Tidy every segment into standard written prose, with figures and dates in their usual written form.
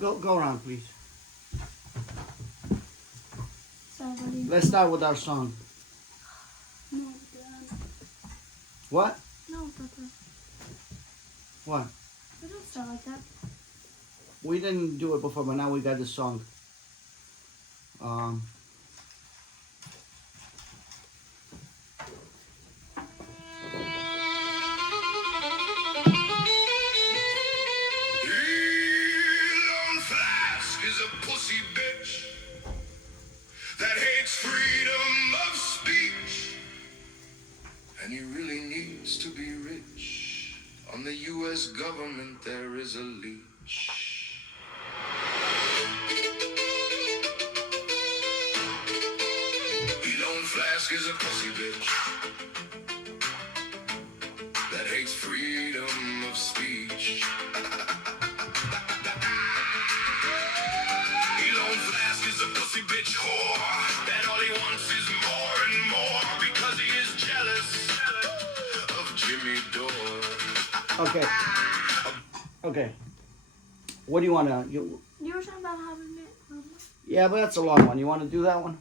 Go around, please. Somebody. Let's start with our song. No, Dad. What? No, Papa. What? We don't start like that. We didn't do it before, but now we got the song. Elon Flask is a pussy bitch that hates freedom of speech. And he really needs to be rich. On the U.S. government there is a leech. Elon Flask is a pussy bitch that hates freedom of speech. Elon Flask is a pussy bitch whore that all he wants is more and more because he is jealous of Jimmy Dore. Okay. Okay. What do you want to... You were talking about how we met, Mama? Yeah, but that's a long one. You want to do that one?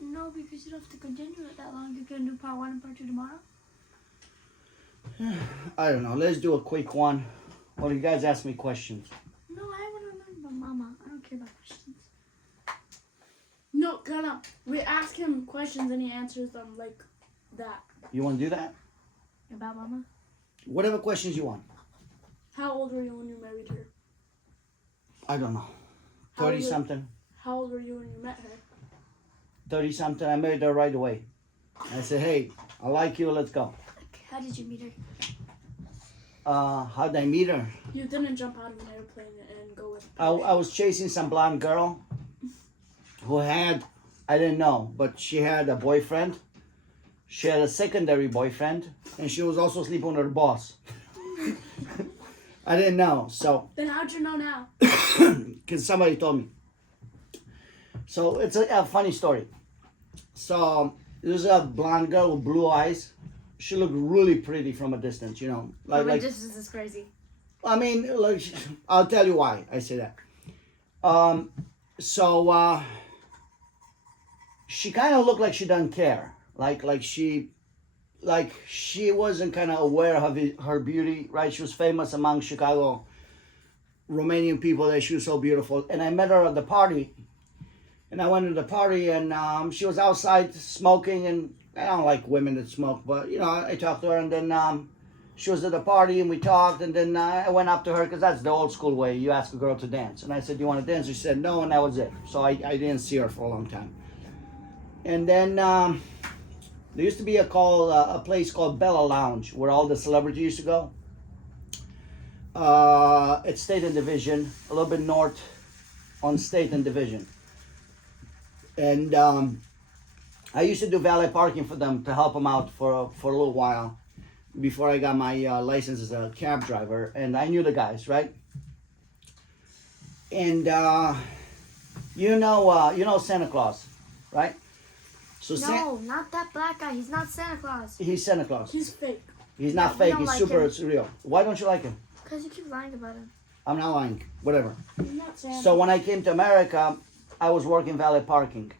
No, because you don't have to continue it that long. You can do part 1 and part 2 tomorrow. I don't know. Let's do a quick one. Well, you guys ask me questions. No, I want to remember Mama. I don't care about questions. No, no. We ask him questions and he answers them like that. You want to do that? About Mama? Whatever questions you want. How old were you when you married her? I don't know. How old 30-something. How old were you when you met her? 30-something. I married her right away. I said, hey, I like you. Let's go. How did you meet her? How did I meet her? You didn't jump out of an airplane and go with I was chasing some blonde girl who had, I didn't know, but she had a boyfriend. She had a secondary boyfriend, and she was also sleeping with her boss. I didn't know, so, Then how'd you know now? because somebody told me. So it's a funny story. So there's a blonde girl with blue eyes. She looked really pretty from a distance, you know. Like This is crazy. I mean, like, I'll tell you why I say that. She kind of looked like she doesn't care. Like she wasn't kind of aware of her beauty, right? She was famous among Chicago Romanian people that she was so beautiful. And I met her at the party. And I went to the party and she was outside smoking, and I don't like women that smoke, but you know, I talked to her, and then she was at the party and we talked, and then I went up to her because that's the old school way. You ask a girl to dance. And I said, do you want to dance? She said no, and that was it. So I didn't see her for a long time. And then there used to be a place called Bella Lounge where all the celebrities used to go. It's State and Division, a little bit north on State and Division. And I used to do valet parking for them to help them out for a little while before I got my license as a cab driver. And I knew the guys, right? And you know Santa Claus, right? So No, not that black guy. He's not Santa Claus. he's Santa Claus. He's fake. He's not we fake. don't He's like super him. real. Why don't you like him? Because you keep lying about him. I'm not lying. Whatever. He's not Santa. So when I came to America, I was working valet parking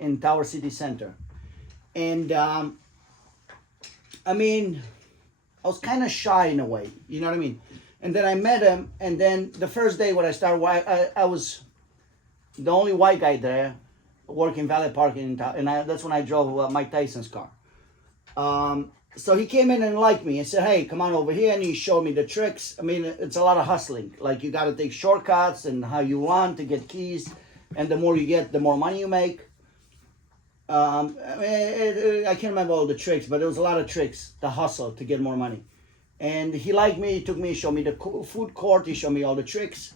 in Tower City Center. And I mean, I was kind of shy in a way, you know what I mean? And then I met him, and then the first day when I started, I was the only white guy there working valet parking in town, and that's when I drove Mike Tyson's car. So he came in and liked me and said, hey, come on over here, and he showed me the tricks. I mean, it's a lot of hustling. Like, you got to take shortcuts and how you want to get keys, and the more you get, the more money you make. I can't remember all the tricks, but there was a lot of tricks, the hustle to get more money. And he liked me, he took me, showed me the food court, he showed me all the tricks.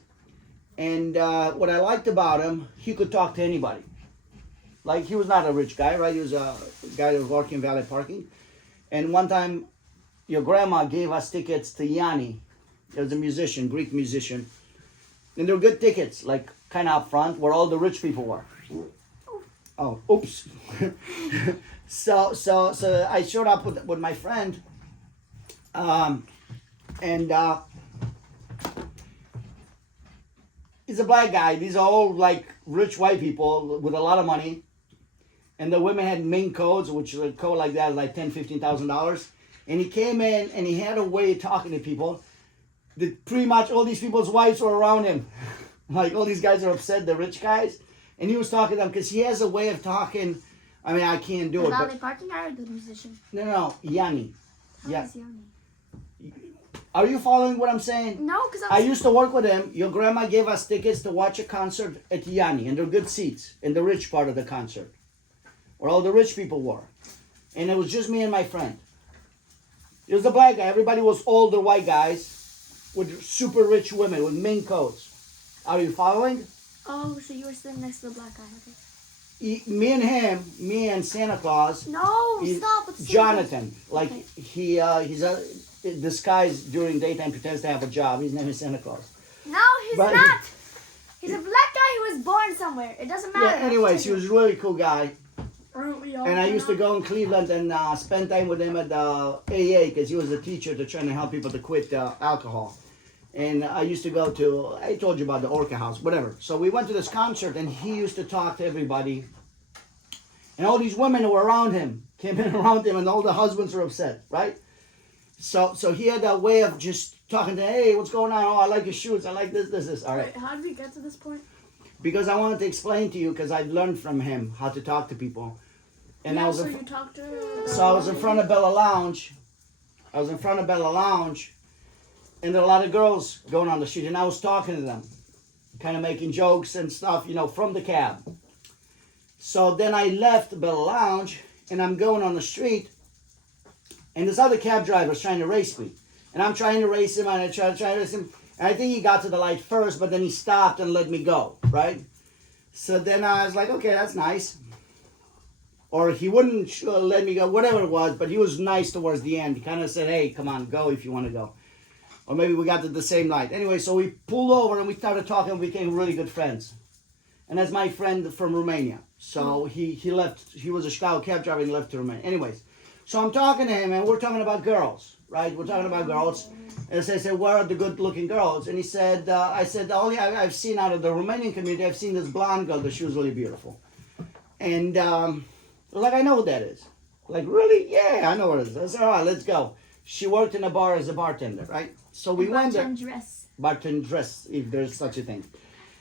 And what I liked about him, he could talk to anybody. Like, he was not a rich guy, right? He was a guy that was working valet parking. And one time, your grandma gave us tickets to Yanni. He was a musician, Greek musician. And they were good tickets, like kind of up front, where all the rich people were. Oh, oops. So I showed up with my friend, and he's a black guy. These are all like rich white people with a lot of money. And the women had mink coats, which a coat like that is like $10,000-$15,000. And he came in and he had a way of talking to people. That pretty much all these people's wives were around him. Like all these guys are upset, the rich guys. And he was talking to them because he has a way of talking. I mean, I can't do The it. valet But, parking guy or the musician? no, Yanni. How Yeah. is Yanni? Are you following what I'm saying? No, because I used to work with him. Your grandma gave us tickets to watch a concert at Yanni, and they're good seats in the rich part of the concert, where all the rich people were. And it was just me and my friend. It was the black guy. Everybody was older white guys with super rich women with mink coats. Are you following? Oh, so you were sitting next to the black guy. Okay. Me and him, me and Santa Claus, No, he- stop. It's Jonathan. Like Okay. he's a disguised during daytime, pretends to have a job. His name is Santa Claus. No, he's But- not. He's a black guy who was born somewhere. It doesn't matter. Yeah. Anyways, he was a really cool guy. Aren't we all? And I used to go in Cleveland and spend time with him at the AA because he was a teacher to trying to help people to quit alcohol. And I used to go to, I told you about the Orca House, whatever. So we went to this concert and he used to talk to everybody. And all these women who were around him came in around him and all the husbands were upset, right? So he had a way of just talking to, hey, what's going on? Oh, I like your shoes. I like this. All right. Wait, how did we get to this point? Because I wanted to explain to you because I've learned from him how to talk to people. And yeah, I was so in you talked to her. So I was in front of Bella Lounge. And there were a lot of girls going on the street, and I was talking to them, kind of making jokes and stuff, from the cab. So then I left Bella Lounge, and I'm going on the street, and this other cab driver is trying to race me. And I'm trying to race him, and I try to race him, and I think he got to the light first, but then he stopped and let me go, right? So then I was like, okay, that's nice. Or he wouldn't let me go, whatever it was, but he was nice towards the end. He kind of said, hey, come on, go if you want to go. Or maybe we got to the same night. Anyway, so we pulled over and we started talking and we became really good friends. And that's my friend from Romania. So he left, he was a Chicago cab driver and he left to Romania. Anyways, so I'm talking to him and we're talking about girls, right? We're talking about girls. And so I said, where are the good looking girls? And he said, I said, the only I've seen out of the Romanian community, I've seen this blonde girl, but she was really beautiful. And like, I know what that is. Like, really? Yeah, I know what it is. I said, all right, let's go. She worked in a bar as a bartender, right? So we went there. Dress. Bartendress, if there's such a thing.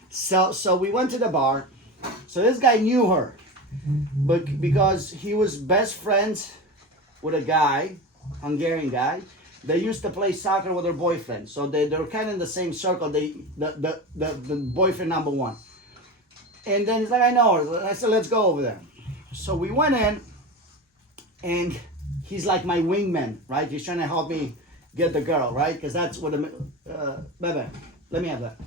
So we went to the bar. So this guy knew her, but because he was best friends with a guy, Hungarian guy, they used to play soccer with her boyfriend. So they're kind of in the same circle. The boyfriend number one. And then he's like, I know her. I said, let's go over there. So we went in, and he's like my wingman, right? He's trying to help me get the girl, right? Because that's what Bebe, let me have that.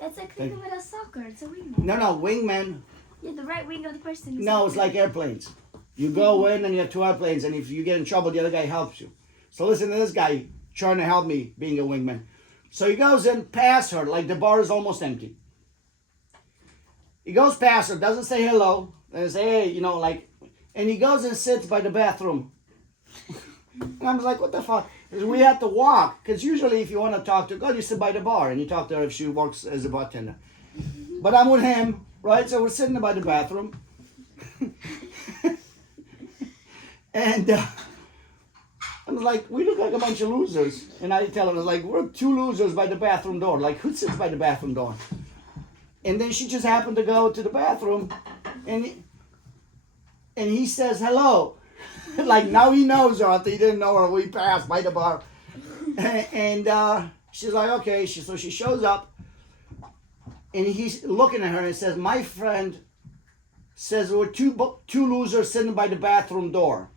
It's like think of it as soccer. It's a wingman. No, wingman. You're the right wing of the person. who's No, it's soccer. like airplanes. You go in and you have two airplanes, and if you get in trouble, the other guy helps you. So listen to this guy trying to help me being a wingman. So he goes in past her, like the bar is almost empty. He goes past her, doesn't say hello, and say, hey, and he goes and sits by the bathroom. And I was like, what the fuck? 'Cause we had to walk, because usually if you want to talk to a girl, you sit by the bar and you talk to her if she works as a bartender. But I'm with him, right? So we're sitting by the bathroom. And I was like, we look like a bunch of losers. And I tell her, I was like, we're two losers by the bathroom door. Like, who sits by the bathroom door? And then she just happened to go to the bathroom, and he says hello. Like, now he knows her after he didn't know her. We passed by the bar. And she's like, okay. So she shows up, and he's looking at her and says, my friend says we're two losers sitting by the bathroom door.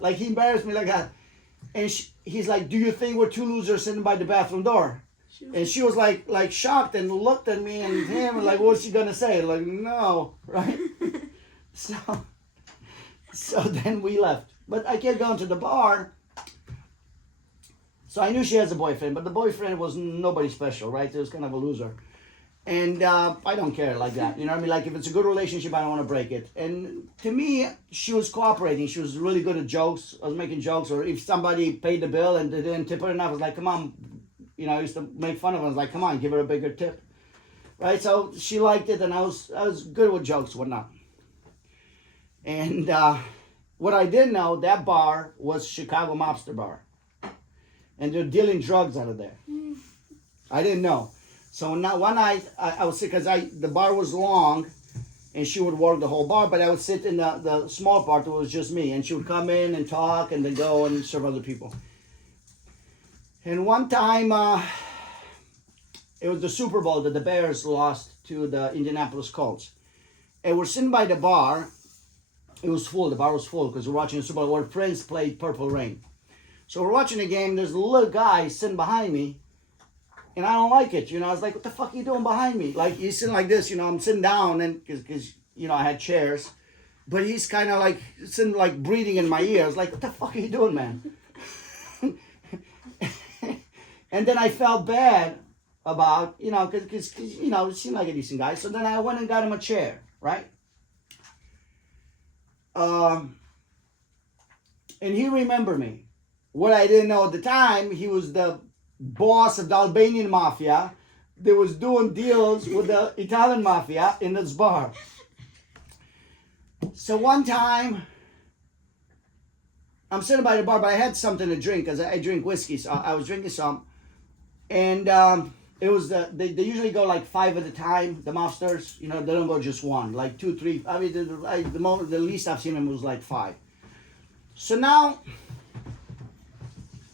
Like, he embarrassed me like that. And he's like, do you think we're two losers sitting by the bathroom door? And she was like shocked and looked at me and him and like, what's she gonna say? Like, no, right? So then we left. But I kept going to the bar. So I knew she has a boyfriend, but the boyfriend was nobody special, right? It was kind of a loser. And I don't care like that. You know what I mean? Like, if it's a good relationship, I don't want to break it. And to me, she was cooperating. She was really good at jokes. I was making jokes. Or if somebody paid the bill and they didn't tip her enough, I was like, come on. I used to make fun of her. I was like, come on, give her a bigger tip. right? So she liked it, and I was good with jokes, whatnot. And what I didn't know, that bar was Chicago Mobster Bar, and they're dealing drugs out of there. I didn't know. So now one night I was sick because the bar was long, and she would work the whole bar, but I would sit in the small part where it was just me, and she would come in and talk, and then go and serve other people. And one time, it was the Super Bowl that the Bears lost to the Indianapolis Colts, and we're sitting by the bar. It was full. The bar was full because we're watching the Super Bowl where Prince played Purple Rain. So we're watching the game. There's a little guy sitting behind me, and I don't like it. I was like, "What the fuck are you doing behind me?" Like he's sitting like this. I'm sitting down, and because I had chairs, but he's kind of like sitting like breathing in my ear. I was like, "What the fuck are you doing, man?" And then I felt bad about because it seemed like a decent guy. So then I went and got him a chair, right? And he remembered me. What I didn't know at the time, he was the boss of the Albanian mafia that was doing deals with the Italian mafia in this bar. So one time, I'm sitting by the bar, but I had something to drink because I drink whiskey, so I was drinking some. And it was they usually go like 5 at a time, the mobsters. They don't go just one, like 2, 3. I mean, the least I've seen them was like 5. So now,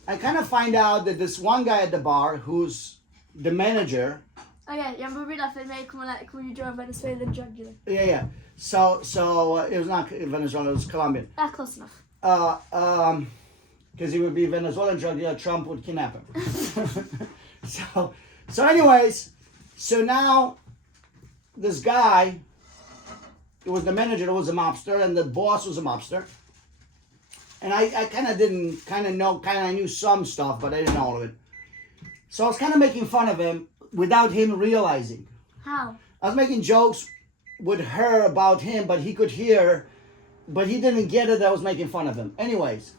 I kind of find out that this one guy at the bar, who's the manager. Okay, jag börjar bilda för mig kommer ju göra Venezuelan drug dealer. Yeah. So it was not Venezuelan, it was Colombian. Close enough. Because he would be Venezuelan drug dealer, Trump would kidnap him. So anyways, so now this guy, it was the manager that was a mobster, and the boss was a mobster. And I I knew some stuff, but I didn't know all of it. So I was kind of making fun of him without him realizing. How? I was making jokes with her about him, but he could hear, but he didn't get it that I was making fun of him. Anyways.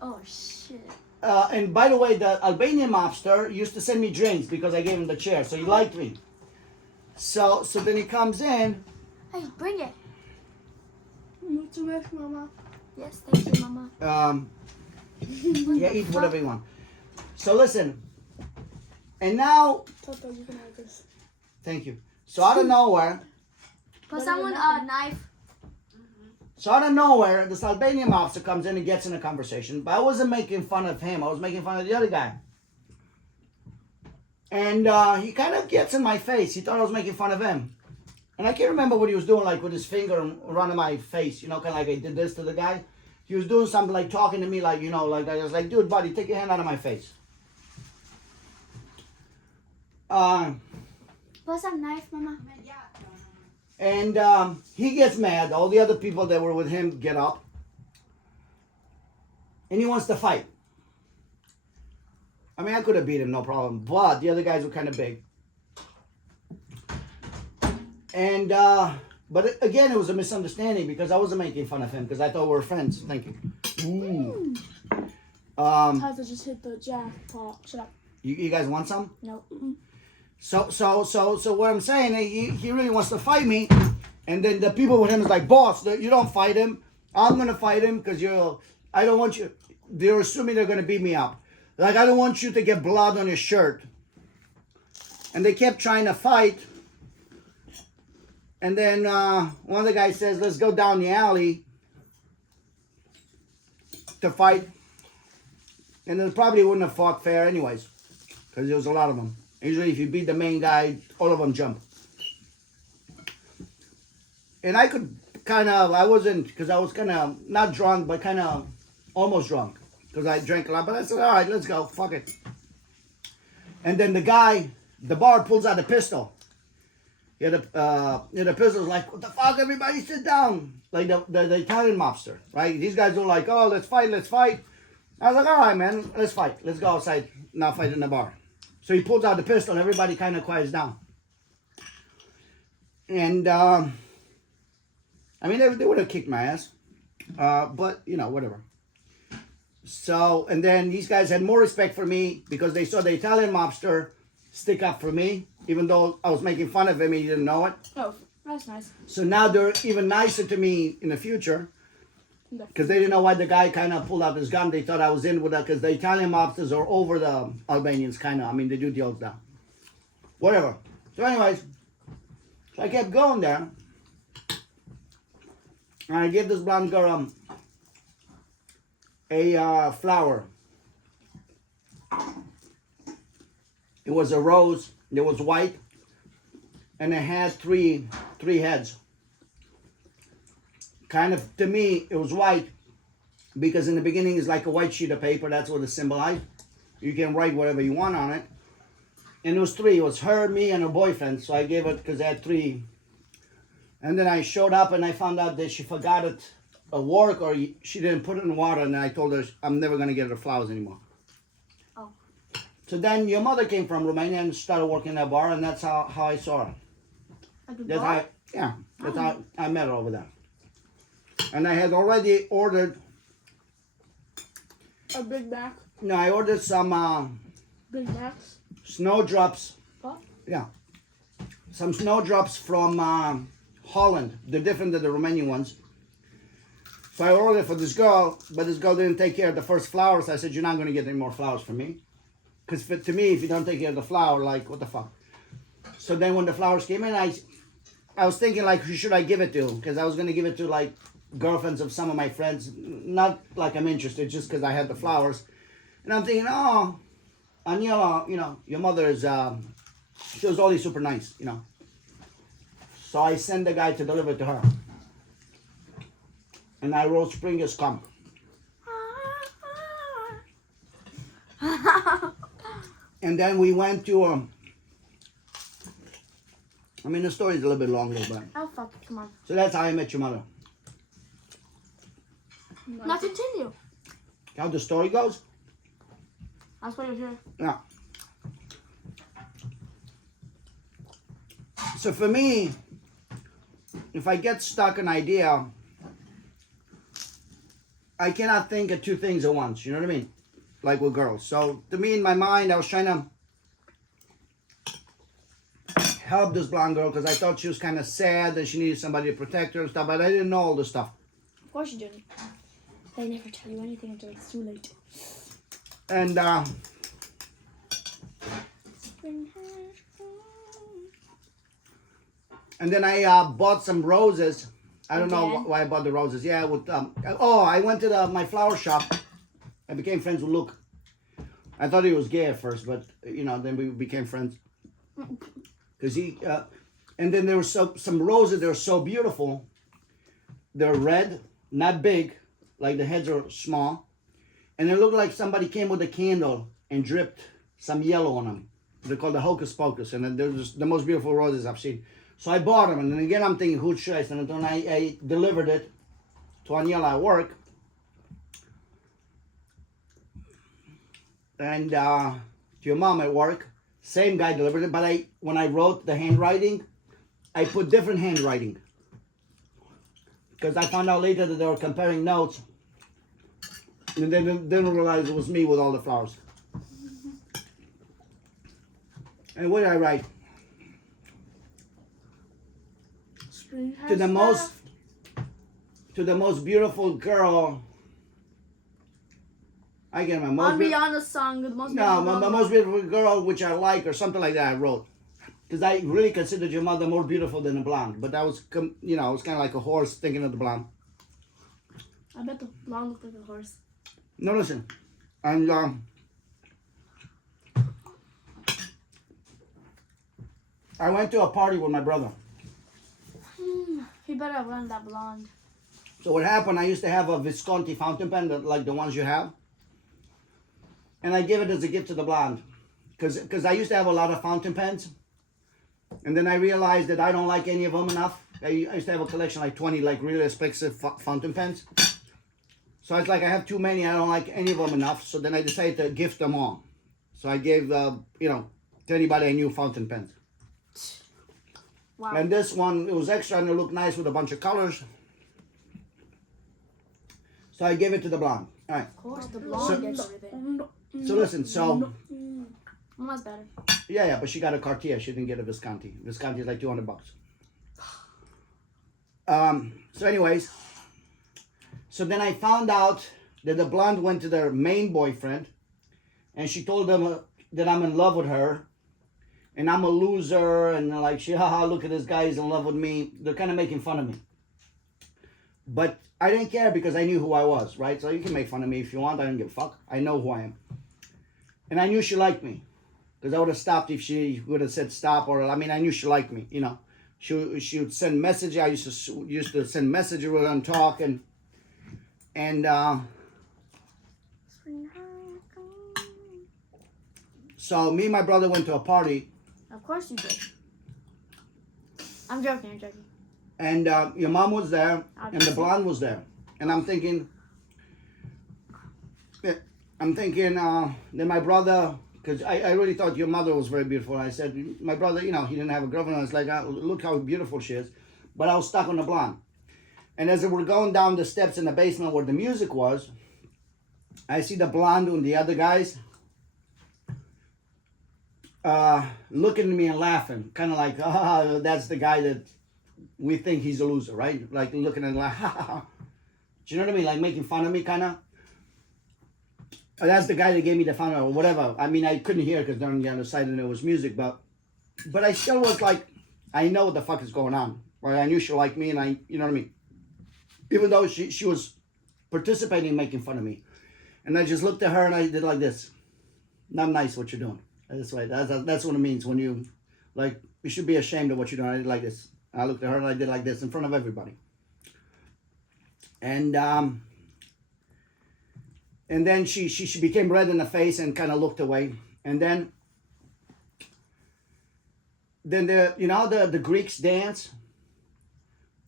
Oh, shit. And by the way, the Albanian mobster used to send me drinks because I gave him the chair, so he liked me. So then he comes in. Hey, bring it. Not too much, Mama. Yes, thank you, Mama. Yeah, eat whatever you want. So listen, and now, Papa, you can have this. thank you. So out of nowhere, Put someone a knife. this Albanian mobster comes in and gets in a conversation. But I wasn't making fun of him. I was making fun of the other guy. And he kind of gets in my face. He thought I was making fun of him. And I can't remember what he was doing, like with his finger around my face. Kind of like I did this to the guy. He was doing something like talking to me, like, like I was like, dude, buddy, take your hand out of my face. Put some knife, Mama. And he gets mad. All the other people that were with him get up. And he wants to fight. I mean, I could have beat him, no problem. But the other guys were kind of big. And, but again, it was a misunderstanding because I wasn't making fun of him because I thought we were friends. Thank you. Ooh. Tyler just hit the jackpot. Shut up. You guys want some? No. So what I'm saying, he really wants to fight me, and then the people with him is like, boss, you don't fight him. I'm gonna fight him because I don't want you. They're assuming they're gonna beat me up. Like I don't want you to get blood on your shirt. And they kept trying to fight. And then one of the guys says, let's go down the alley to fight. And they probably wouldn't have fought fair anyways, because there was a lot of them. Usually if you beat the main guy, all of them jump. And I could I wasn't, because I was kind of, not drunk, but kind of almost drunk. Because I drank a lot, but I said, all right, let's go, fuck it. And then the bar pulls out a pistol. The pistol's like, what the fuck, everybody sit down. Like the Italian mobster, right? These guys are like, oh, let's fight. I was like, all right, man, let's fight. Let's go outside, not fight in the bar. So he pulls out the pistol and everybody kind of quiets down. And, I mean, they would have kicked my ass. But, whatever. So, and then these guys had more respect for me because they saw the Italian mobster stick up for me, even though I was making fun of him, he didn't know it. Oh, that's nice. So now they're even nicer to me in the future because they didn't know why the guy kind of pulled out his gun. They thought I was in with that because the Italian mobsters are over the Albanians, kind of. I mean, they do deals now. Whatever. So, anyways, so I kept going there. And I gave this blonde girl a flower. It was a rose. It was white, and it had three heads. Kind of, to me, it was white because in the beginning it's like a white sheet of paper. That's what it symbolized. You can write whatever you want on it. And it was three. It was her, me, and her boyfriend. So I gave it because I had three. And then I showed up and I found out that she forgot it at work or she didn't put it in water. And I told her I'm never going to get her flowers anymore. Oh. So then your mother came from Romania and started working at a bar, and that's how I saw her. At the That's bar? that's how I met her over there. And I had already ordered, A Big Mac. no, I ordered some Big Macs. snowdrops. What? Yeah. Some snowdrops from Holland. They're different than the Romanian ones. So I ordered for this girl, but this girl didn't take care of the first flowers. I said, you're not going to get any more flowers from me. Because to me, if you don't take care of the flower, like, what the fuck? So then when the flowers came in, I was thinking, like, who should I give it to? Because I was going to give it to, like, girlfriends of some of my friends. Not like I'm interested, just because I had the flowers. And I'm thinking, oh, Aniela, you know, your mother is, she was always super nice, you know. So I sent the guy to deliver it to her. And I wrote, spring has come. And then we went to, I mean, the story is a little bit longer, but. Oh, fuck. Come on. So that's how I met your mother. Now continue. How the story goes? That's why you're here. Yeah. So for me, if I get stuck an idea, I cannot think of two things at once. You know what I mean? Like with girls. So to me, in my mind, I was trying to help this blonde girl because I thought she was kind of sad and she needed somebody to protect her and stuff. But I didn't know all this stuff. Of course you didn't. They never tell you anything until it's too late. And Spring has come. and then I bought some roses. I don't know Again? why I bought the roses. Yeah, with I went to my flower shop. I became friends with Luke. I thought he was gay at first, but you know, then we became friends. Cause he, and then there were some roses. They're so beautiful. They're red, not big, like the heads are small, and it looked like somebody came with a candle and dripped some yellow on them. They're called the Hocus Pocus, and they're just the most beautiful roses I've seen. So I bought them, and then again I'm thinking, who should I send it to? And I delivered it to Aniela at work. And to your mom at work, same guy delivered it, but when I wrote the handwriting, I put different handwriting. Because I found out later that they were comparing notes, and they didn't realize it was me with all the flowers. And what did I write? Spring has To the most, left. to the most beautiful girl. I get my most. On Rihanna's song, the most No, beautiful my girl. most beautiful girl, which I like, or something like that. I wrote, because I really considered your mother more beautiful than a blonde. But that was, you know, it was kind of like a horse thinking of the blonde. I bet the blonde looked like a horse. No, listen, and I went to a party with my brother. He better have learned that blonde. So what happened? I used to have a Visconti fountain pen, like the ones you have, and I gave it as a gift to the blonde, because I used to have a lot of fountain pens, and then I realized that I don't like any of them enough. I used to have a collection like 20 like really expensive fountain pens. So it's like I have too many. I don't like any of them enough. So then I decided to gift them all. So I gave you know, to anybody I knew fountain pens. Wow. And this one, it was extra and it looked nice with a bunch of colors. So I gave it to the blonde. All right. Of course, the blonde gets everything. So listen, so Mama's better. Yeah, but she got a Cartier. She didn't get a Visconti. Visconti is like $200. So anyways, so then I found out that the blonde went to their main boyfriend, and she told them that I'm in love with her, and I'm a loser, and like, haha, look at this guy, he's in love with me. They're kind of making fun of me. But I didn't care because I knew who I was, right? So you can make fun of me if you want. I don't give a fuck. I know who I am. And I knew she liked me. Because I would have stopped if she would have said stop. Or, I mean, I knew she liked me, you know. She would send messages. I used to send messages with her and talk. And so me and my brother went to a party. Of course you did. I'm joking. And your mom was there, and the blonde was there. And I'm thinking, then my brother, because I really thought your mother was very beautiful. I said, my brother, you know, he didn't have a girlfriend. I was like, look how beautiful she is. But I was stuck on the blonde. And as we were going down the steps in the basement where the music was, I see the blonde and the other guys looking at me and laughing. Kind of like, that's the guy that we think he's a loser, right? Like looking at like, do you know what I mean? Like making fun of me, kind of. That's the guy that gave me the fun or whatever. I mean, I couldn't hear because they're on the other side and it was music, but I still was like, I know what the fuck is going on. Right? I knew she liked me, and you know what I mean? Even though she was participating in making fun of me. And I just looked at her and I did like this. Not nice what you're doing. That's right. That's what it means when you, like, you should be ashamed of what you're doing. I did like this. I looked at her and I did like this in front of everybody. And then she became red in the face and kind of looked away. And then the Greeks dance.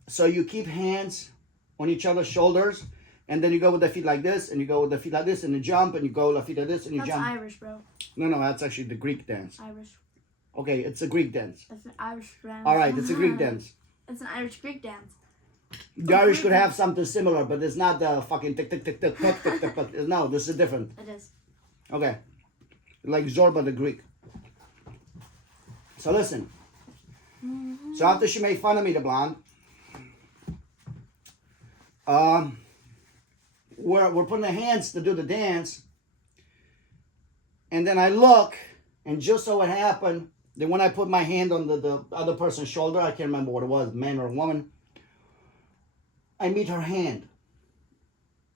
So you keep hands on each other's shoulders, and then you go with the feet like this, and you go with the feet like this, and you jump, and you go with the feet like this, and you That's jump. Irish, bro. No, that's actually the Greek dance. Irish. Okay, it's a Greek dance. That's an Irish dance. All right, it's a Greek dance. It's an Irish Greek dance. The Irish could have something similar, but it's not the fucking tick tick tick tick tick tick tick tick. No, this is different. It is. Okay, like Zorba the Greek. So listen. So after she made fun of me, the blonde, we're putting the hands to do the dance, and then I look, and just so it happened that when I put my hand on the other person's shoulder, I can't remember what it was, man or woman, I meet her hand.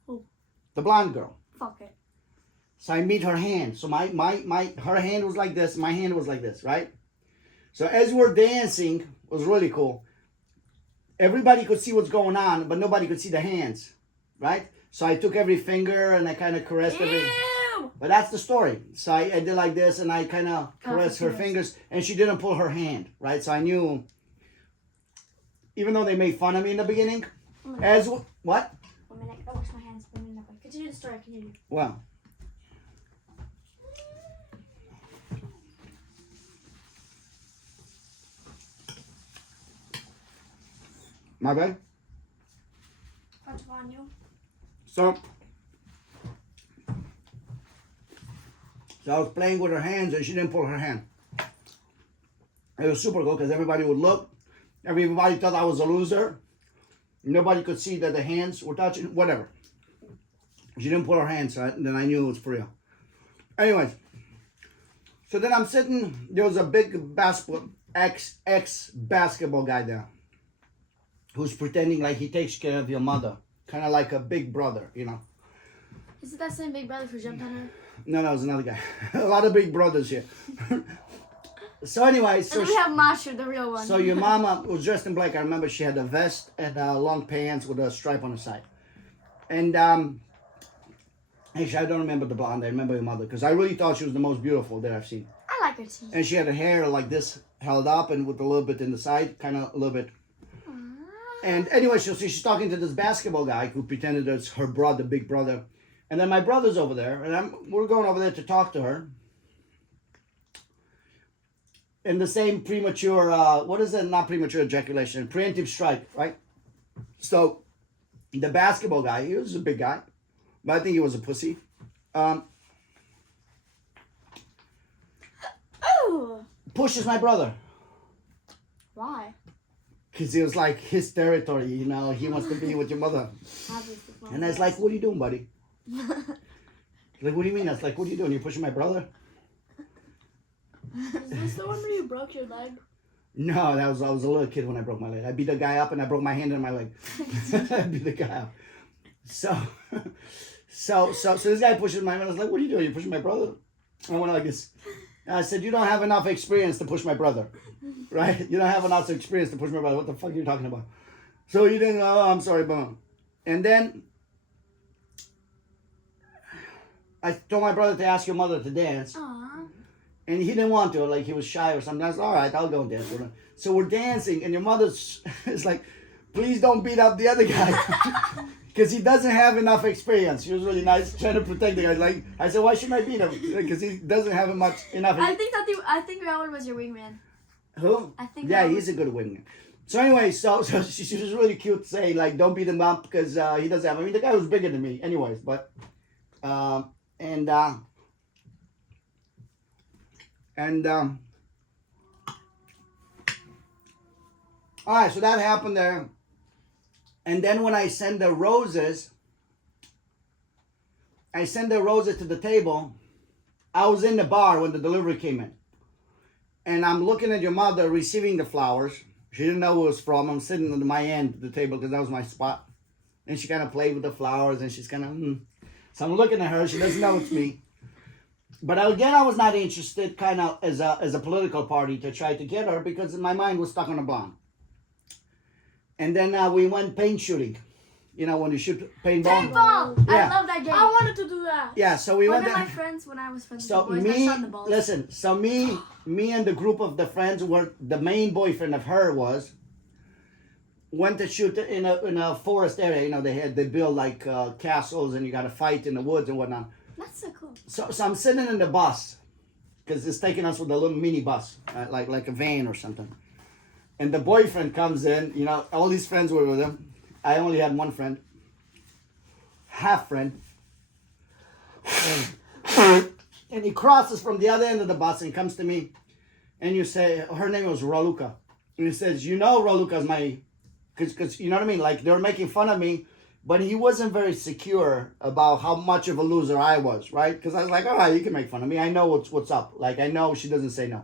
Who? The blonde girl. Fuck it. So I meet her hand. So her hand was like this, my hand was like this, right? So as we're dancing, it was really cool. Everybody could see what's going on, but nobody could see the hands, right? So I took every finger and I kind of caressed every. Ew! But that's the story. So I did like this and I kind of caressed her fingers, and she didn't pull her hand, right? So I knew, even though they made fun of me in the beginning, what? 1 minute. I wash my hands. 1 minute. Continue the story. Continue. Well. My bad? Touch on you. So I was playing with her hands and she didn't pull her hand. It was super cool because everybody would look. Everybody thought I was a loser. Nobody could see that the hands were touching, whatever. She didn't pull her hand, so then I knew it was for real. Anyways, so then I'm sitting, there was a big basketball, ex-basketball guy there who's pretending like he takes care of your mother. Kind of like a big brother, you know. Is it that same big brother who jumped on her? No, it was another guy. A lot of big brothers here. So anyway, And then we have Masha, the real one. so your mama was dressed in black. I remember she had a vest and long pants with a stripe on the side. And actually, I don't remember the blonde. I remember your mother because I really thought she was the most beautiful that I've seen. I like her too. And she had her hair like this, held up and with a little bit in the side, kind of a little bit. And anyway, so she's talking to this basketball guy who pretended it's her brother, big brother. And then my brother's over there, and we're going over there to talk to her. In the same premature, what is it? Not premature ejaculation, preemptive strike, right? So the basketball guy, he was a big guy, but I think he was a pussy. Ooh. pushes my brother. Why? Because it was like his territory, you know, he wants to be with your mother. Obviously. And I was like, what are you doing, buddy? Like, what do you mean? I was like, what are you doing? You're pushing my brother? Is this the one where you broke your leg? No, I was a little kid when I broke my leg. I beat the guy up and I broke my hand and my leg. I beat the guy up. So this guy pushes my, I was like, what are you doing? You're pushing my brother? I went like this. I said, you don't have enough experience to push my brother, right? You don't have enough experience to push my brother. What the fuck are you talking about? So he didn't, oh, I'm sorry, boom. And then I told my brother to ask your mother to dance. Aww. And he didn't want to, like he was shy or something. I was all right, I'll go dance with him. So we're dancing, and your mother's is like, please don't beat up the other guy. Because he doesn't have enough experience. She was really nice, trying to protect the guy. Like, I said, why should I beat him? Because he doesn't have enough. I think Raul was your wingman. Who? I think Yeah, Raul he's a good wingman. So anyway, so she was really cute to say, like, don't beat him up because he doesn't have. I mean, the guy was bigger than me, anyways. But all right, so that happened there. And then when I send the roses to the table. I was in the bar when the delivery came in. And I'm looking at your mother receiving the flowers. She didn't know who it was from. I'm sitting at my end of the table because that was my spot. And she kind of played with the flowers and she's kind of, So I'm looking at her. She doesn't know it's me. But again, I was not interested kind of as a political party to try to get her because my mind was stuck on a blonde. And then we went paint shooting. You know, when you shoot paintball. Paintball! Yeah. I love that game. I wanted to do that. Yeah, so we One went of my there. friends, when I was friends So with the boys, I shot the balls. listen, so me and the group of the friends were, the main boyfriend of her went to shoot in a forest area. You know, they build like castles and you got to fight in the woods and whatnot. That's so cool. So I'm sitting in the bus because it's taking us with a little mini bus, like a van or something. And the boyfriend comes in, you know, all these friends were with him. I only had one friend, half friend. And he crosses from the other end of the bus and comes to me. And you say, her name was Raluca. And he says, you know Raluca's my, because you know what I mean? Like they were making fun of me, but he wasn't very secure about how much of a loser I was, right? Because I was like, all right, you can make fun of me. I know what's up. Like I know she doesn't say no.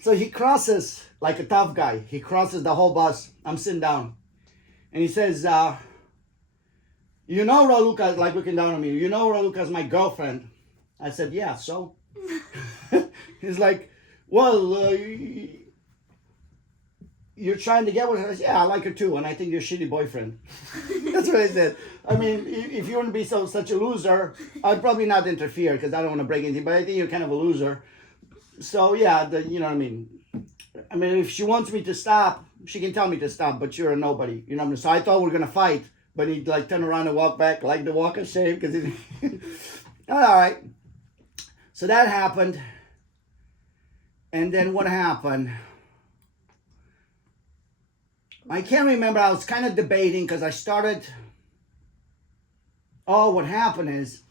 So he crosses like a tough guy. He crosses the whole bus. I'm sitting down. And he says, you know Raluca, like looking down on me, you know Raluca's my girlfriend. I said, yeah, so? He's like, well, you're trying to get with her? I said, yeah, I like her too, and I think you're a shitty boyfriend. That's what I said. I mean, if you want to be such a loser, I'd probably not interfere because I don't want to break anything, but I think you're kind of a loser. So yeah, you know what I mean. I mean, if she wants me to stop, she can tell me to stop, but you're a nobody. You know what I mean? So I thought we were gonna fight, but he'd like turn around and walk back, like the walk of shame, because he. All right. So that happened, and then what happened? I can't remember. I was kind of debating because I started. Oh, what happened is.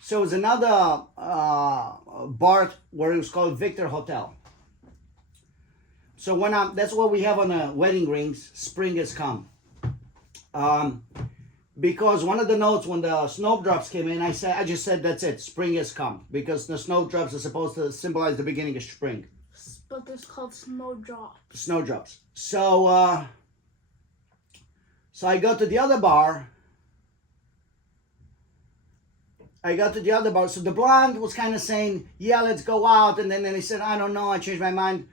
So it was another bar where it was called Victor Hotel. So that's what we have on the wedding rings. Spring has come. Because one of the notes when the snowdrops came in, I just said that's it. Spring has come because the snowdrops are supposed to symbolize the beginning of spring. But it's called snowdrop. Snowdrops. So I go to the other bar. So the blonde was kind of saying, yeah, let's go out. And then he said, I don't know, I changed my mind.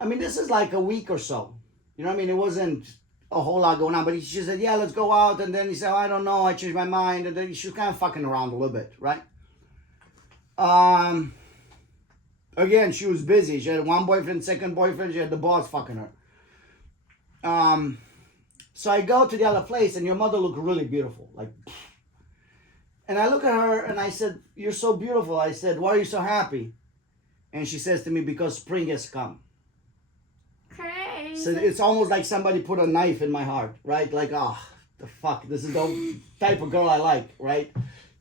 I mean, this is like a week or so. You know what I mean? It wasn't a whole lot going on. But she said, yeah, let's go out. And then he said, I don't know, I changed my mind. And then she was kind of fucking around a little bit, right? Again, she was busy. She had one boyfriend, second boyfriend. She had the boss fucking her. So I go to the other place and your mother looked really beautiful. Like, and I look at her and I said, you're so beautiful. I said, why are you so happy? And she says to me, because spring has come. Crazy. So it's almost like somebody put a knife in my heart, right? Like, oh, the fuck. This is the type of girl I like, right?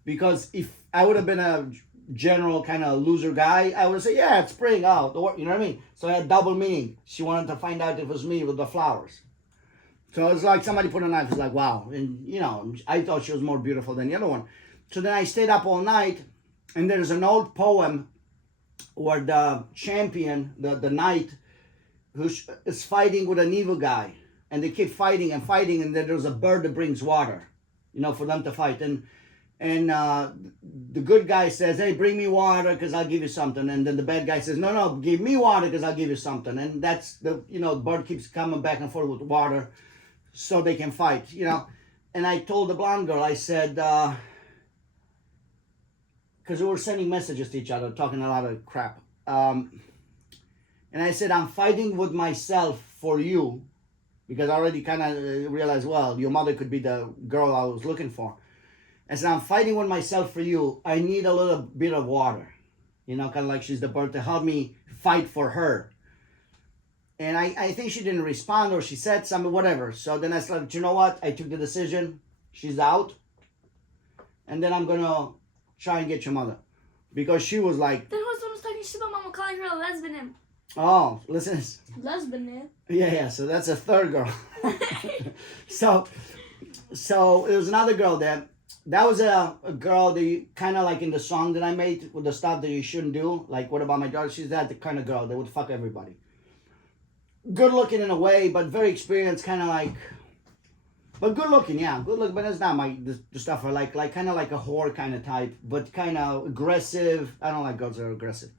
Because if I would have been a general kind of loser guy, I would say, yeah, it's spring out. Or, you know what I mean? So it had double meaning. She wanted to find out if it was me with the flowers. So it's like somebody put a knife. It's like, wow. And, you know, I thought she was more beautiful than the other one. So then I stayed up all night. And there's an old poem where the champion, the knight, who is fighting with an evil guy. And they keep fighting and fighting. And then there's a bird that brings water, you know, for them to fight. And the good guy says, hey, bring me water because I'll give you something. And then the bad guy says, no, give me water because I'll give you something. And that's the, you know, the bird keeps coming back and forth with water so they can fight, you know. And I told the blonde girl, I said, because we were sending messages to each other, talking a lot of crap. And I said, I'm fighting with myself for you because I already kind of realized, well, your mother could be the girl I was looking for. I said, I'm fighting with myself for you. I need a little bit of water. You know, kind of like she's the bird to help me fight for her. And I think she didn't respond or she said something, whatever. So then I said, you know what? I took the decision. She's out. And then I'm going to try and get your mother. Because she was like... Then who's someone's talking shit about Mama calling her a lesbian? Oh, listen. Lesbian? Yeah, so that's a third girl. So it was another girl there. That was a girl that you, kind of like in the song that I made with the stuff that you shouldn't do. Like, what about my daughter? She's that the kind of girl that would fuck everybody. Good looking in a way, but very experienced, kind of like... But good looking, yeah. Good looking, but it's not the stuff I like kind of like a whore kind of type, but kind of aggressive. I don't like girls that are aggressive.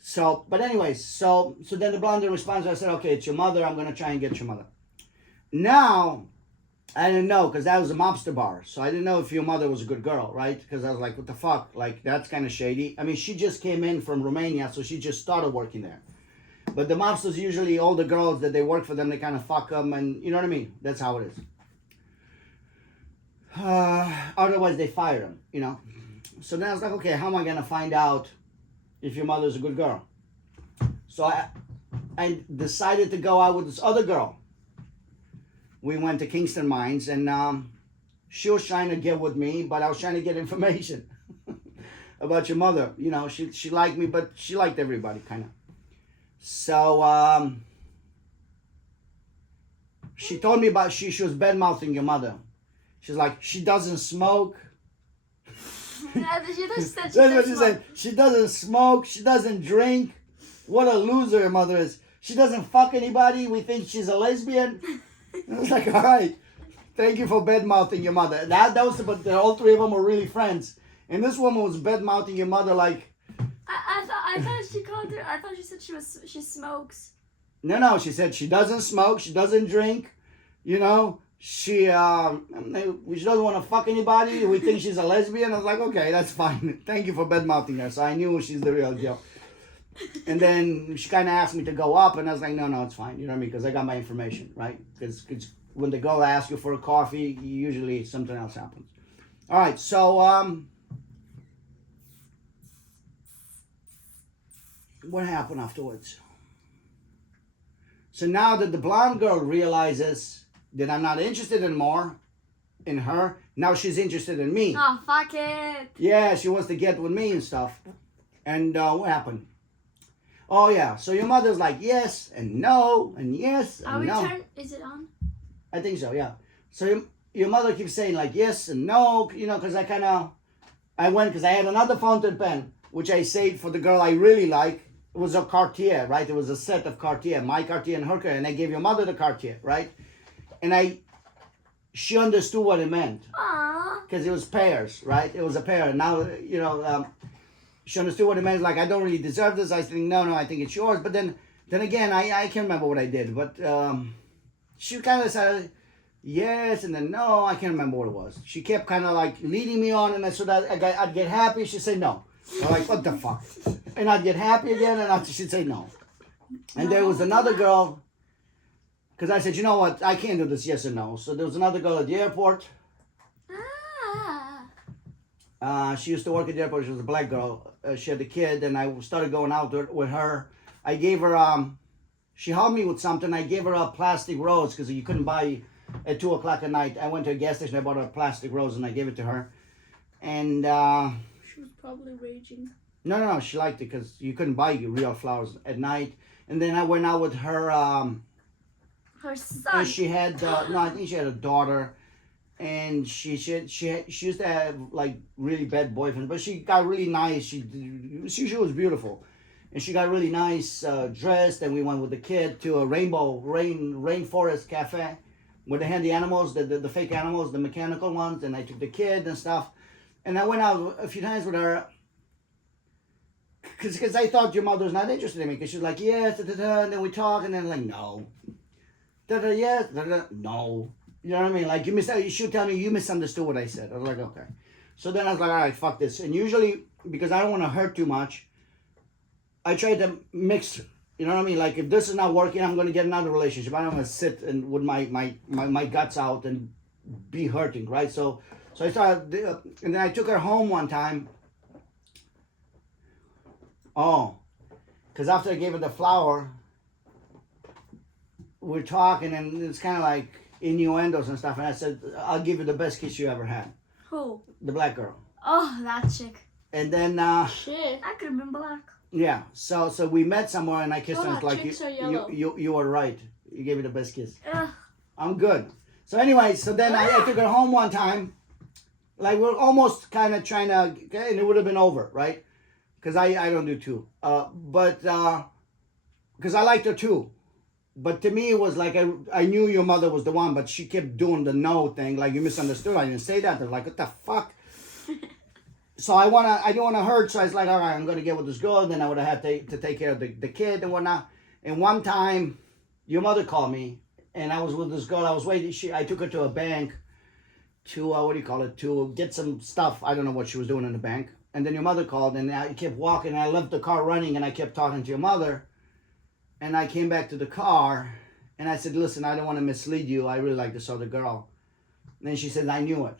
So, but anyways, so then the blonde responds. I said, okay, it's your mother. I'm going to try and get your mother. Now... I didn't know because that was a mobster bar. So I didn't know if your mother was a good girl, right? Because I was like, what the fuck? Like, that's kind of shady. I mean, she just came in from Romania, so she just started working there. But the mobsters usually, all the girls that they work for them, they kind of fuck them and, you know what I mean? That's how it is. Otherwise, they fire them, you know? So then I was like, okay, how am I going to find out if your mother's a good girl? So I decided to go out with this other girl. We went to Kingston Mines, and she was trying to get with me, but I was trying to get information about your mother. You know, she liked me, but she liked everybody, kind of. So she told me about she was bad-mouthing your mother. She's like, she doesn't smoke. Yeah, she just said That's what she said. She doesn't smoke. She doesn't drink. What a loser your mother is. She doesn't fuck anybody. We think she's a lesbian. I was like, all right, thank you for bad-mouthing your mother. That was, but all three of them were really friends. And this woman was bad-mouthing your mother like... I thought she called her, I thought she said she smokes. No, she said she doesn't smoke, she doesn't drink, you know, she doesn't want to fuck anybody, we think she's a lesbian. I was like, okay, that's fine. Thank you for bad-mouthing her. So I knew she's the real deal. And then she kind of asked me to go up, and I was like, no, it's fine. You know what I mean? Because I got my information, right? Because when the girl asks you for a coffee, usually something else happens. All right, so what happened afterwards? So now that the blonde girl realizes that I'm not interested anymore in her, now she's interested in me. Oh, fuck it. Yeah, she wants to get with me and stuff. And what happened? Oh, yeah. So your mother's like, yes and no and yes and no. Is it on? I think so, yeah. So your mother keeps saying like yes and no, you know, because I went, because I had another fountain pen, which I saved for the girl I really like. It was a Cartier, right? It was a set of Cartier, my Cartier and her Cartier, and I gave your mother the Cartier, right? And she understood what it meant. Aww. Because it was pairs, right? It was a pair. Now, you know, she understood what it meant. Like, I don't really deserve this. I think, no, I think it's yours. But then again, I can't remember what I did. But she kind of said yes and then no. I can't remember what it was. She kept kind of like leading me on, and so that I'd get happy. She'd say no. I'm like, what the fuck? And I'd get happy again, and she'd say no. And there was another girl, because I said, you know what? I can't do this yes or no. So there was another girl at the airport. She used to work at the airport. She was a black girl. She had a kid, and I started going out with her. I gave her, she helped me with something. I gave her a plastic rose because you couldn't buy at 2 o'clock at night. I went to a gas station. I bought her a plastic rose, and I gave it to her. And was probably raging. No, she liked it because you couldn't buy real flowers at night. And then I went out with her. Her And son. she had no, I think she had a daughter, and she used to have like really bad boyfriends, but she got really nice. She was beautiful, and she got really nice dressed. And we went with the kid to a rainforest cafe, where they had the animals, the fake animals, the mechanical ones. And I took the kid and stuff, and I went out a few times with her. Because I thought your mother was not interested in me, because she was like, yes, da, da, da, and then we talk, and then like, no. Da, da, yes, da, da, no. You know what I mean? Like, you should tell me you misunderstood what I said. I was like, okay. So then I was like, all right, fuck this. And usually, because I don't want to hurt too much, I try to mix, you know what I mean? Like, if this is not working, I'm going to get another relationship. I don't want to sit and with my guts out and be hurting, right? So I started, and then I took her home one time. Oh, because after I gave her the flower, we're talking, and it's kind of like innuendos and stuff. And I said, I'll give you the best kiss you ever had. Who? The black girl. Oh, that chick. And then, Shit. That could have been black. yeah, so we met somewhere, and I kissed her, and it's like, chicks are yellow. you were right. You gave me the best kiss. Ugh. I'm good. So anyway, so then I took her home one time. Like, we're almost kind of trying to, and it would have been over, right? Because I don't do two. But, because I liked her too. But to me, it was like, I knew your mother was the one, but she kept doing the no thing. Like, you misunderstood. I didn't say that. They're like, what the fuck? So I didn't want to hurt. So I was like, all right, I'm going to get with this girl. And then I would have had to take care of the kid and whatnot. And one time, your mother called me. And I was with this girl. I was waiting. I took her to a bank to, to get some stuff. I don't know what she was doing in the bank. And then your mother called, and I kept walking, and I left the car running, and I kept talking to your mother. And I came back to the car, and I said, listen, I don't want to mislead you. I really like this other girl. And then she said, I knew it.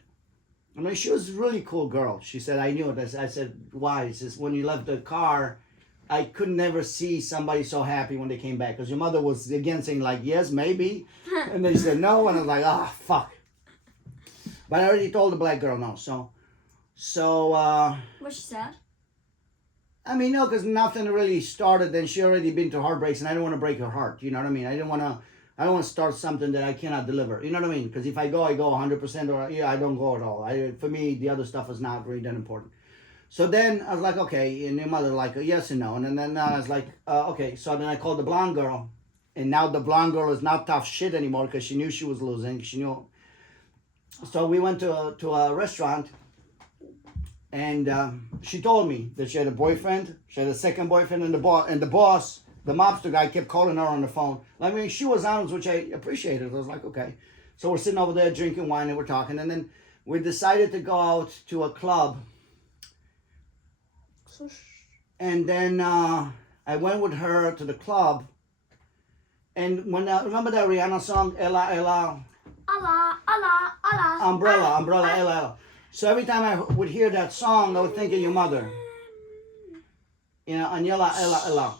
I mean, she was a really cool girl. She said, I knew it. I said, why? She says, when you left the car, I could never see somebody so happy when they came back. Because your mother was, again, saying, like, yes, maybe. And they said no, and I was like, ah, fuck. But I already told the black girl no, so... Was she sad? I mean, no, because nothing really started. Then she already been to heartbreaks, and I don't want to break her heart. You know what I mean? I don't want to start something that I cannot deliver. You know what I mean? Because if I go 100%, or I don't go at all. For me, the other stuff is not really that important. So then I was like, okay, and your mother like yes and no, and then I was like, okay. So then I called the blonde girl, and now the blonde girl is not tough shit anymore because she knew she was losing. She knew. So we went to a restaurant. And she told me that she had a boyfriend, she had a second boyfriend, and the boss, the mobster guy, kept calling her on the phone. I mean, she was honest, which I appreciated. I was like, okay. So we're sitting over there drinking wine and we're talking, and then we decided to go out to a club. And then I went with her to the club. And when remember that Rihanna song, Ella, Ella? Allah, Allah, Allah. Umbrella, Ella, Ella. So every time I would hear that song, I would think of your mother. You know, Aniela, Ella.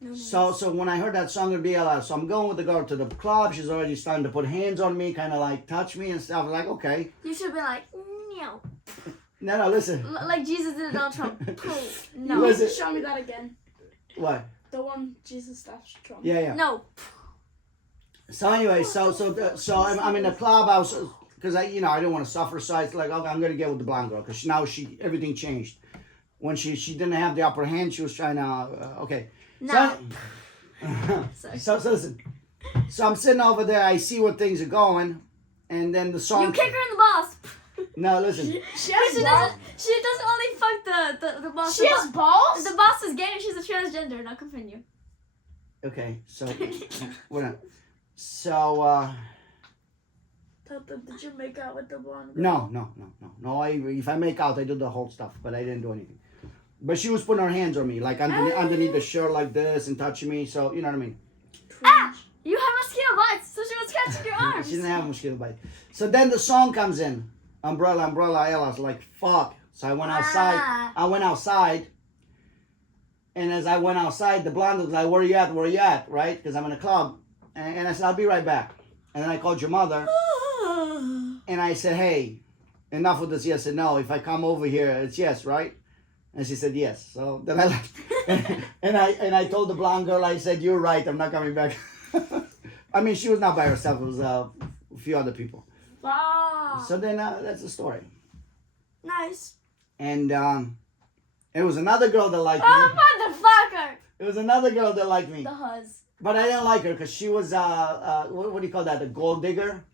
No, So when I heard that song, it would be Ella. So I'm going with the girl to the club. She's already starting to put hands on me, kind of like touch me and stuff. I was like, okay. You should be like, no. No, listen. Like Jesus did Donald Trump. No. Listen. Show me that again. What? The one Jesus slash Trump. Yeah. No. So anyway, so I'm in the club. I was... Because I didn't want to suffer. So I was like, okay, I'm gonna get with the blonde girl because now everything changed. When she didn't have the upper hand, she was trying to. Okay. No. So, so listen. So I'm sitting over there. I see where things are going, and then the song. You kick her in the balls. No, listen. She has balls. She doesn't only fuck the boss. She has balls? The boss is gay and she's a transgender. Now continue. Okay, so whatever. So. Did you make out with the blonde girl? No. If I make out, I do the whole stuff, but I didn't do anything. But she was putting her hands on me, like underneath the shirt, like this, and touching me. So you know what I mean. Ah! You have mosquito bites, so she was scratching your arms. She didn't have a mosquito bite. So then the song comes in, Umbrella, Ella. I was like, fuck. So I went outside. And as I went outside, the blonde was like, where you at? Right? Because I'm in a club. And I said, I'll be right back. And then I called your mother. And I said, hey, enough with this yes and no. If I come over here, it's yes, right? And she said yes. So then I left. and I told the blonde girl, I said, you're right, I'm not coming back. I mean, she was not by herself. It was a few other people. Wow. So then that's the story. Nice. And it was another girl that liked me. Oh, motherfucker! It was another girl that liked me. The huzz. But I didn't like her because she was, what do you call that? A gold digger.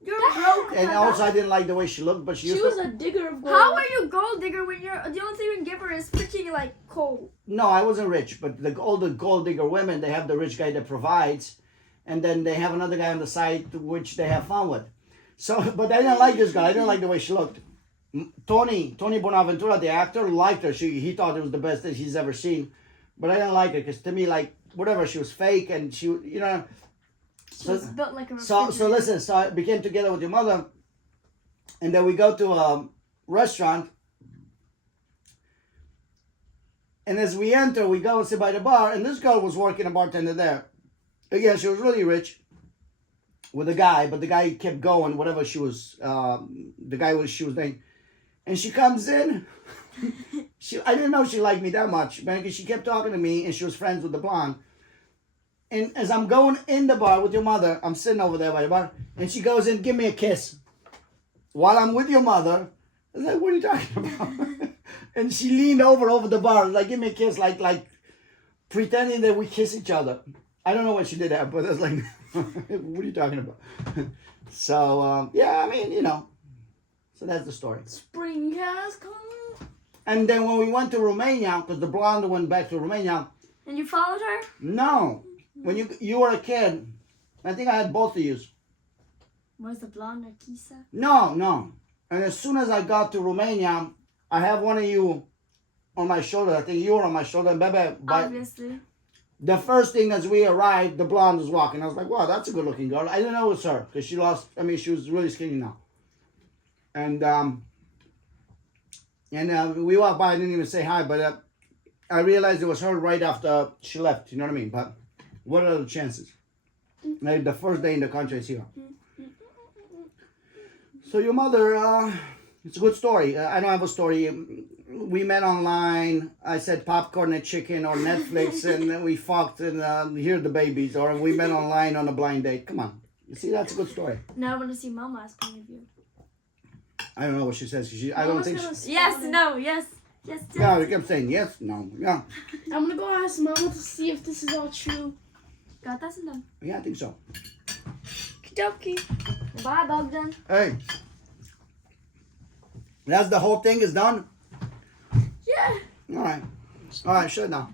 You're broke. And also I didn't like the way she looked, but she used She to... was a digger of gold. How are you gold digger when you're the only thing you can give her is freaking like coal? No, I wasn't rich, but all the gold digger women, they have the rich guy that provides, and then they have another guy on the side which they have fun with. So, but I didn't like this girl. I didn't like the way she looked. Tony Bonaventura, the actor, liked her. He thought it was the best that he's ever seen, but I didn't like her because to me, like whatever, she was fake, and she, you know. She was built like a So listen. So I became together with your mother, and then we go to a restaurant. And as we enter, we go and sit by the bar, and this girl was working a bartender there. Again, she was really rich with a guy, but the guy kept going, whatever she was, she was dating. And she comes in. I didn't know she liked me that much, because she kept talking to me, and she was friends with the blonde. And as I'm going in the bar with your mother, I'm sitting over there by the bar, and she goes in, give me a kiss. While I'm with your mother, I was like, what are you talking about? And she leaned over the bar, like, give me a kiss, like pretending that we kiss each other. I don't know what she did there, but I was like, what are you talking about? So, yeah, I mean, you know. So that's the story. Spring has come. And then when we went to Romania, because the blonde went back to Romania. And you followed her? No. When you were a kid, I think I had both of you. Was the blonde Narkisa? No. And as soon as I got to Romania, I have one of you on my shoulder. I think you were on my shoulder. And Bebe, Obviously. the first thing as we arrived, the blonde was walking. I was like, wow, that's a good looking girl. I didn't know it was her because she was really skinny now. And we walked by, I didn't even say hi, but I realized it was her right after she left, you know what I mean? But what are the chances? Like the first day in the country I see her. So your mother, it's a good story. I don't have a story. We met online. I said popcorn and chicken or Netflix, and then we fucked and here are the babies. Or we met online on a blind date. Come on. You see, that's a good story. Now I want to see Mama's point of view. I don't know what she says. I don't think she... Yes, no, yes. Yes, yes. No, they kept saying yes, no, yeah. I'm gonna go ask Mama to see if this is all true. Got that done. Yeah, I think so. Okie dokie. Bye, Bogdan. Hey. That's the whole thing is done? Yeah. All right, shut it down.